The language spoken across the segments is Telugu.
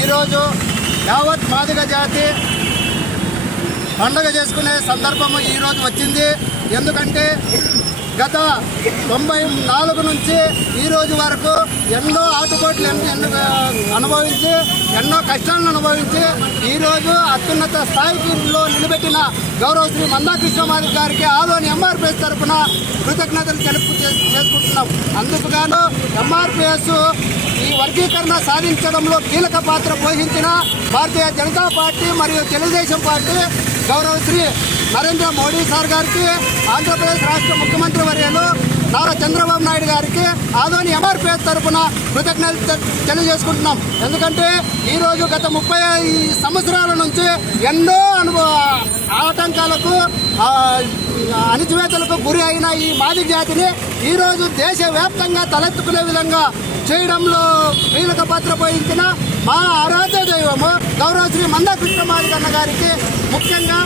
ఈరోజు యావత్ మాదిగ జాతి పండుగ చేసుకునే సందర్భము ఈరోజు వచ్చింది. ఎందుకంటే గత తొంభై నాలుగు నుంచి ఈరోజు వరకు ఎన్నో ఆటుపోట్లు ఎన్నో అనుభవించి ఎన్నో కష్టాలను అనుభవించి ఈరోజు అత్యున్నత స్థాయిలో నిలబెట్టిన గౌరవ శ్రీ మందాకృష్ణమాది గారికి ఆలోని ఎంఆర్పిఎస్ తరఫున కృతజ్ఞతలు తెలుపు చేసుకుంటున్నాం. అందుకు గాను ఎంఆర్పిఎస్ ఈ వర్గీకరణ సాధించడంలో కీలక పాత్ర పోషించిన భారతీయ జనతా పార్టీ మరియు తెలుగుదేశం పార్టీ గౌరవ శ్రీ నరేంద్ర మోడీ సార్ గారికి ఆంధ్రప్రదేశ్ రాష్ట్ర ముఖ్యమంత్రి వర్యులు నారా చంద్రబాబు నాయుడు గారికి ఆదోని ఎంఆర్పీఎస్ తరఫున కృతజ్ఞతలు తె- తెలియజేసుకుంటున్నాం. ఎందుకంటే ఈరోజు గత ముప్పై సంవత్సరాల నుంచి ఎన్నో అనుభవ ఆటంకాలకు అణిచివేతలకు గురి అయిన ఈ మాది జాతిని ఈరోజు దేశవ్యాప్తంగా తలెత్తుకునే విధంగా చేయడంలో కీలక పాత్ర పోయించిన మా ఆరాధ్య దైవము గౌరవ శ్రీ మందాకృష్ణ గారికి ముఖ్యంగా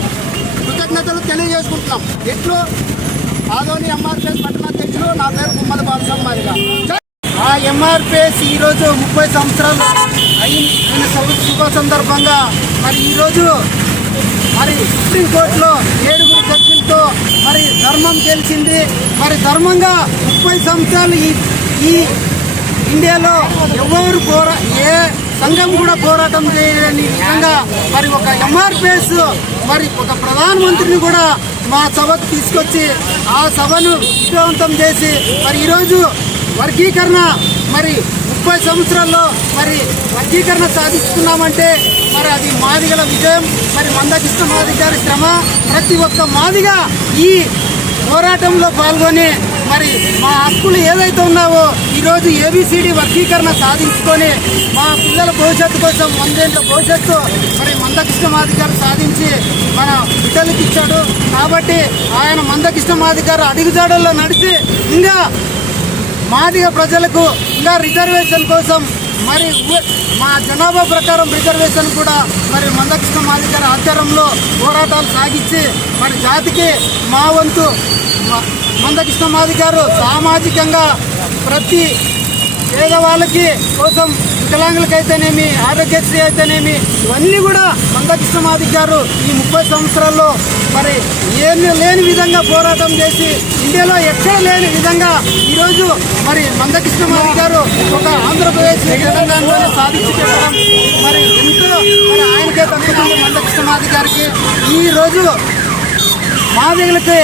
కృతజ్ఞతలు తెలియజేసుకుంటున్నాం. ఇట్లు ఆదోని ఎంఆర్పిఎస్ పట్టణాధ్యక్షులు నా పేరు గుమ్మల బాలస్వామి ఆ ఎంఆర్పిఎస్ ఈరోజు ముప్పై సంవత్సరాలు అయిన శుభ సందర్భంగా మరి ఈరోజు మరి సుప్రీంకోర్టులో ఏడుగురు జడ్జిలతో మరి ధర్మం గెలిచింది. మరి ధర్మంగా ముప్పై సంవత్సరాలు ఈ ఈ ఇండియాలో ఎవరు పోరా ఏ సంఘం కూడా పోరాటం చేయని విధంగా మరి ఒక ఎంఆర్పిఎస్ మరి ఒక ప్రధానమంత్రిని కూడా మా సభకు తీసుకొచ్చి ఆ సభను విజయవంతం చేసి మరి ఈరోజు వర్గీకరణ మరి ముప్పై సంవత్సరాల్లో మరి వర్గీకరణ సాధిస్తున్నామంటే మరి అది మాదిగల విజయం మరి మందకృష్ణ మాదిగ గారి శ్రమ. ప్రతి ఒక్క మాదిగ ఈ పోరాటంలో పాల్గొని మరి మా హక్కులు ఏదైతే ఉన్నావో ఈరోజు ఏబిసిడి వర్గీకరణ సాధించుకొని మా పిల్లల భవిష్యత్తు కోసం వందేళ్ళ భవిష్యత్తు మరి మందకృష్ణ మాది సాధించి మన బిడ్డలకు ఇచ్చాడు కాబట్టి ఆయన మందకృష్ణ మాది అడుగుజాడల్లో నడిచి ఇంకా మాదిగ ప్రజలకు ఇంకా రిజర్వేషన్ కోసం మరి మా జనాభా ప్రకారం రిజర్వేషన్ కూడా మరి మందకృష్ణ మాది గారి ఆధ్వర్యంలో పోరాటాలు సాగించి మరి జాతికి మా వంతు మ- మందకృష్ణ మాది గారు సామాజికంగా ప్రతి పేదవాళ్ళకి కోసం వికలాంగులకైతేనేమి ఆరోగ్యశ్రీ అయితేనేమి ఇవన్నీ కూడా మందకృష్ణ గారు ఈ ముప్పై సంవత్సరాల్లో మరి ఏమి లేని విధంగా పోరాటం చేసి ఇండియాలో ఎక్కడ లేని విధంగా ఈరోజు మరి మందకృష్ణ మాది గారు ఒక ఆంధ్రప్రదేశ్ తెలంగాణలో సాధించి పెట్టడం మరి ఎంతో మరి ఆయనకే తగ్గుతుంది మందకృష్ణ మాది గారికి ఈరోజు మాదిగలకి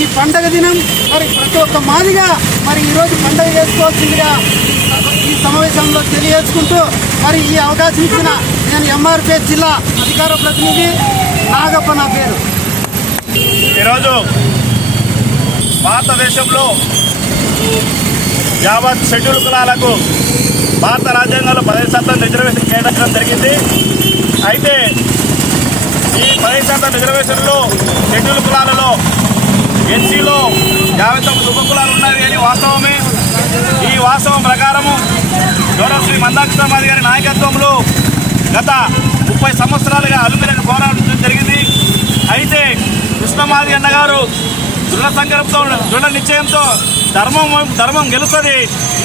ఈ పండగ దినం. మరి ప్రతి ఒక్క మాదిగా మరి ఈరోజు పండగ చేసుకోవాల్సిందిగా ఈ సమావేశంలో తెలియజేసుకుంటూ మరి ఈ అవకాశం ఇచ్చిన నేను ఎంఆర్పిఎస్ జిల్లా అధికార ప్రతినిధి నాగప్ప నా పేరు. ఈరోజు భారతదేశంలో యావత్ షెడ్యూల్ కులాలకు భారత రాజ్యాంగంలో పదహైదు శాతం రిజర్వేషన్ కేటాయించడం జరిగింది. అయితే ఈ పదహైదు శాతం రిజర్వేషన్లు షెడ్యూల్ కులాలలో ఎస్సీలో యాభై తొమ్మిది ఉప కులాలు ఉన్నాయి అని వాస్తవమే. ఈ వాస్తవం ప్రకారము గౌరవ శ్రీ మందాకృష్ణమాది గారి నాయకత్వంలో గత ముప్పై సంవత్సరాలుగా అలుపెరని పోరాటం జరిగింది. అయితే కృష్ణమాది అన్న గారు దృఢ సంకల్పంతో దృఢ నిశ్చయంతో ధర్మం ధర్మం గెలుస్తుంది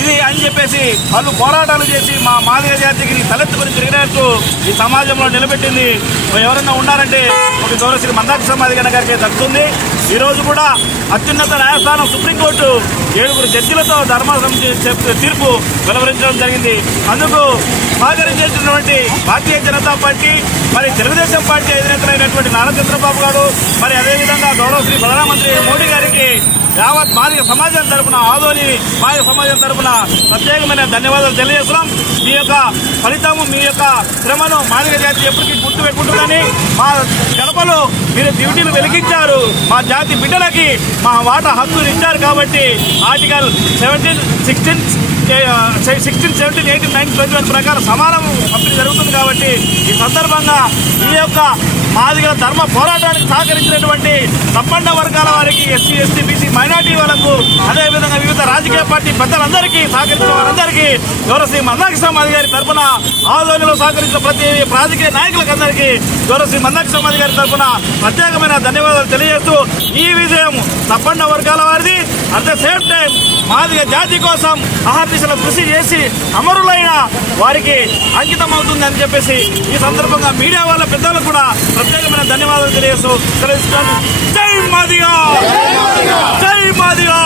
ఇది అని చెప్పేసి వాళ్ళు పోరాటాలు చేసి మా మాదిగ జాతికి తలెత్తుకుని తిరిగినట్టు ఈ సమాజంలో నిలబెట్టింది. ఎవరైనా ఉన్నారంటే ఒక గౌరవ శ్రీ మందాక్ష మాదిగ గారికి దక్కుతుంది. ఈరోజు కూడా అత్యున్నత న్యాయస్థానం సుప్రీంకోర్టు ఏడుగురు జడ్జిలతో ధర్మాసం తీర్పు వెలువరించడం జరిగింది. అందుకు సహకరించేటటువంటి భారతీయ జనతా పార్టీ మరి తెలుగుదేశం పార్టీ అధినేతలైనటువంటి నారా చంద్రబాబు గారు మరి అదేవిధంగా గౌరవ శ్రీ ప్రధానమంత్రి మోడీ గారికి యావత్ మాదిగ సమాజం తరపున ఆదోని మాదిగ సమాజం తరపున ప్రత్యేకమైన ధన్యవాదాలు తెలియజేస్తున్నాం. మీ యొక్క ఫలితము మీ యొక్క శ్రమను మాదిగ జాతి ఎప్పటికీ గుర్తు పెట్టుకుంటుందని మా గడపలో మీరు డ్యూటీలు వెలిగించారు. మా జాతి బిడ్డలకి మా వాటా హక్కులు ఇచ్చారు కాబట్టి article seventeen sixteen sixteen seventeen eighteen nineteen twenty one ప్రకారం సమానం పంపిణీ జరుగుతుంది కాబట్టి ఈ సందర్భంగా ఈ యొక్క మాదిగల ధర్మ పోరాటానికి సహకరించినటువంటి సంపన్న వర్గాల వారికి ఎస్సీ ఎస్టీ బీసీ మైనార్టీ వాళ్ళకు అదేవిధంగా వివిధ రాజకీయ పార్టీ పెద్దలందరికీ సహకరించిన వారందరికీ గౌరవ శ్రీ మందాకృష్ణ గారి తరఫున ఆందోళనలో సహకరించిన ప్రతి రాజకీయ నాయకులకు అందరికీ గౌరవ శ్రీ గారి తరఫున ప్రత్యేకమైన ధన్యవాదాలు తెలియజేస్తూ ఈ విజయం సంపన్న వర్గాల వారిది. At the same time Madiga జాతి కోసం అహర్నిశల కృషి చేసి అమరులైన వారికి అంకితం అవుతుందని అని చెప్పేసి ఈ సందర్భంగా మీడియా వాళ్ళ పెద్దలకు కూడా ప్రత్యేకమైన ధన్యవాదాలు తెలియజేస్తూ తెలుస్తాను జై మాదిగా! జై మాదిగా!